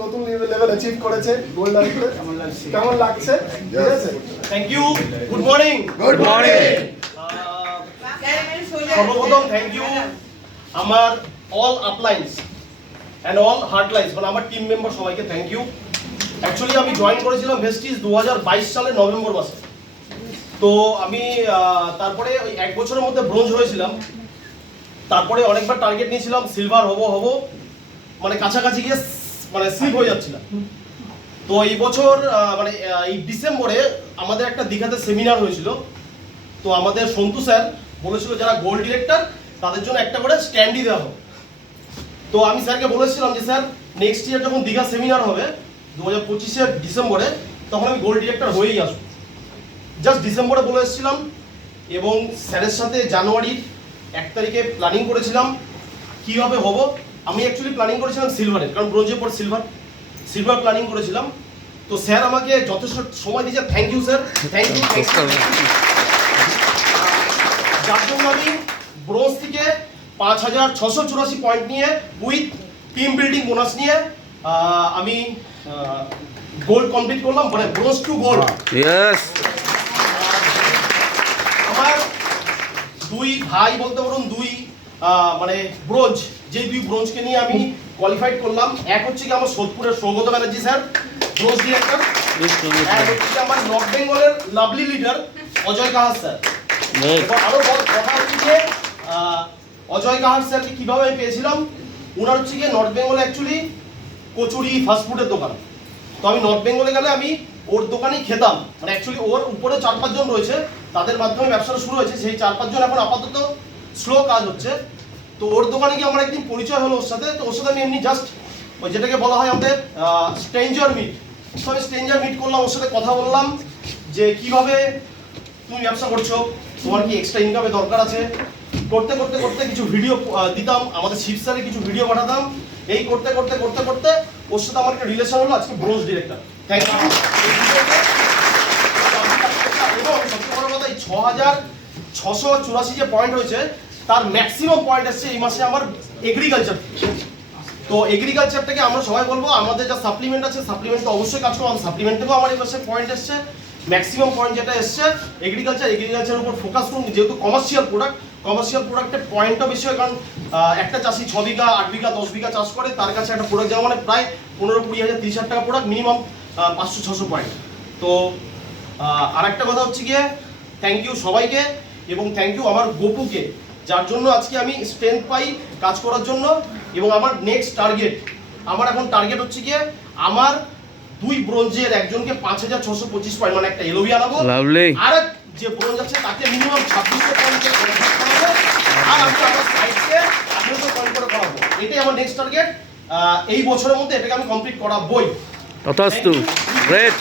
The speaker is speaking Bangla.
নতুন লেভেল অ্যাচিভ করেছে গোল্ড আইপিএল কেমন লাগছে? ঠিক আছে, thank you. Good morning. Good morning. সর্বপ্রথম থ্যাংক ইউ আমার all uplines and all hardlines মানে আমার টিম মেম্বার সবাইকে থ্যাংক ইউ। অ্যাকচুয়ালি আমি জয়েন করেছিলাম ভেস্টিজ 2022 সালের নভেম্বর মাসে। তো আমি তারপরে ওই এক বছরের মধ্যে ব্রোঞ্জ হয়েছিলাম। তারপরে অনেকবার টার্গেট নিয়েছিলাম সিলভার হব মানে কাছাকাছি গিয়ে মানে স্লিপ হয়ে যাচ্ছিলাম। তো এই বছর মানে এই ডিসেম্বরে আমাদের একটা দীঘাতে সেমিনার হয়েছিল। তো আমাদের সন্তু স্যার বলেছিল যারা গোল্ড ডিরেক্টর তাদের জন্য একটা করে স্ট্যান্ডি দেওয়া হবে। তো আমি স্যারকে বলেছিলাম যে স্যার নেক্সট ইয়ার যখন দীঘা সেমিনার হবে 2025-এর ডিসেম্বরে, তখন আমি গোল্ড ডিরেক্টর হয়েই আসবো। জাস্ট ডিসেম্বরে বলে এসেছিলাম এবং স্যারের সাথে জানুয়ারির 1 তারিখে প্ল্যানিং করেছিলাম কীভাবে হব। আমি অ্যাকচুয়ালি প্ল্যানিং করেছিলাম সিলভারের, কারণ ব্রোঞ্জের পর সিলভার প্ল্যানিং করেছিলাম। তো স্যার আমাকে যথেষ্ট সময় দিয়েছে, thank you sir, thank you. যার জন্য আমি ব্রোঞ্জ থেকে 5684 পয়েন্ট নিয়ে উইথ টিম বিল্ডিং বোনাস নিয়ে আমি গোল্ড কমপ্লিট করলাম, মানে ব্রোঞ্জ টু গোল্ড। ইয়েস। আমার দুই ভাই বলতে পারুন দুই মানে ব্রোঞ্জ, যে দুই ব্রোঞ্জকে নিয়ে আমি কোয়ালিফাইড করলাম। এক হচ্ছে কি আমার সোদপুরের Saugata Banerjee sir, bronze director. আর হচ্ছে আমার নর্থ বেঙ্গলের লাভলি লিডার অজয় কাহার স্যার। আরো কথা হচ্ছে যে অজয় কাহার স্যারকে কিভাবে আমি পেয়েছিলাম, ওনার হচ্ছে গিয়ে নর্থ বেঙ্গলে অ্যাকচুয়ালি কচুরি ফাস্টফুডের দোকান। তো আমি নর্থ বেঙ্গলে গেলে আমি ওর দোকানেই খেতাম, মানে অ্যাকচুয়ালি ওর উপরে 4-5 জন রয়েছে, তাদের মাধ্যমে ব্যবসাটা শুরু হয়েছে। সেই 4-5 জন এখন আপাতত স্লো কাজ হচ্ছে। তো ওর দোকানে গিয়ে আমার একদিন পরিচয় হলো ওর সাথে। তো ওর সাথে আমি এমনি জাস্ট ওই যেটাকে বলা হয় আমাদের স্ট্রেঞ্জার মিট, তো আমি স্ট্রেঞ্জার মিট করলাম, ওর সাথে কথা বললাম যে কিভাবে তুমি ব্যবসা করছো, তোমার কি এক্সট্রা ইনকামের দরকার আছে। করতে করতে করতে কিছু ভিডিও দিতাম, আমাদের শিব স্যারের কিছু ভিডিও পাঠাতাম। এই করতে করতে করতে করতে ওর সাথে আমার একটা রিলেশন হলো, আজকে ব্রোঞ্জ ডিরেক্টর। Thank you. এবং সবচেয়ে বড় কথা, এই 6684 যে পয়েন্ট হয়েছে তার ম্যাক্সিমাম পয়েন্ট এসছে এই মাসে আমার এগ্রিকালচার। তো এগ্রিকালচারটাকে আমরা সবাই বলবো আমাদের যা সাপ্লিমেন্ট আছে সাপ্লিমেন্টটা অবশ্যই কাজ করবো। সাপ্লিমেন্ট থেকেও আমার এই মাসে পয়েন্ট এসছে, ম্যাক্সিমাম পয়েন্ট যেটা এসছে এগ্রিকালচারের উপর ফোকাস করুন। যেহেতু কমার্শিয়াল প্রোডাক্টের পয়েন্টটা বেশি হয়, কারণ একটা চাষি 6 বিঘা 8 বিঘা 10 বিঘা চাষ করে, তার কাছে একটা প্রোডাক্ট যাওয়া মানে প্রায় 15-20 হাজার 30 হাজার টাকা প্রোডাক্ট, মিনিমাম 500-600 পয়েন্ট। তো আর একটা কথা হচ্ছে গিয়ে থ্যাংক ইউ সবাইকে, এবং থ্যাংক ইউ আমার গপুকে, যার জন্য আজকে আমি স্ট্রেংথ পাই কাজ করার জন্য। এবং আমার নেক্সট টার্গেট, আমার এখন টার্গেট হচ্ছে গিয়ে আমার 2 ব্রোঞ্জের একজনকে 5625 পয়েন্ট মানে একটা এলওবি আনাবো, আর যে ব্রোঞ্জ আছে তাকে মিনিমাম 2600 পয়েন্ট করাবো, আর আমি আমার সাইডকে 1800 পয়েন্ট করে করাবো। এটাই আমার নেক্সট টার্গেট। এই বছরের মধ্যে এটাকে আমি কমপ্লিট করাবোই। তথাস্তু। গ্রেট।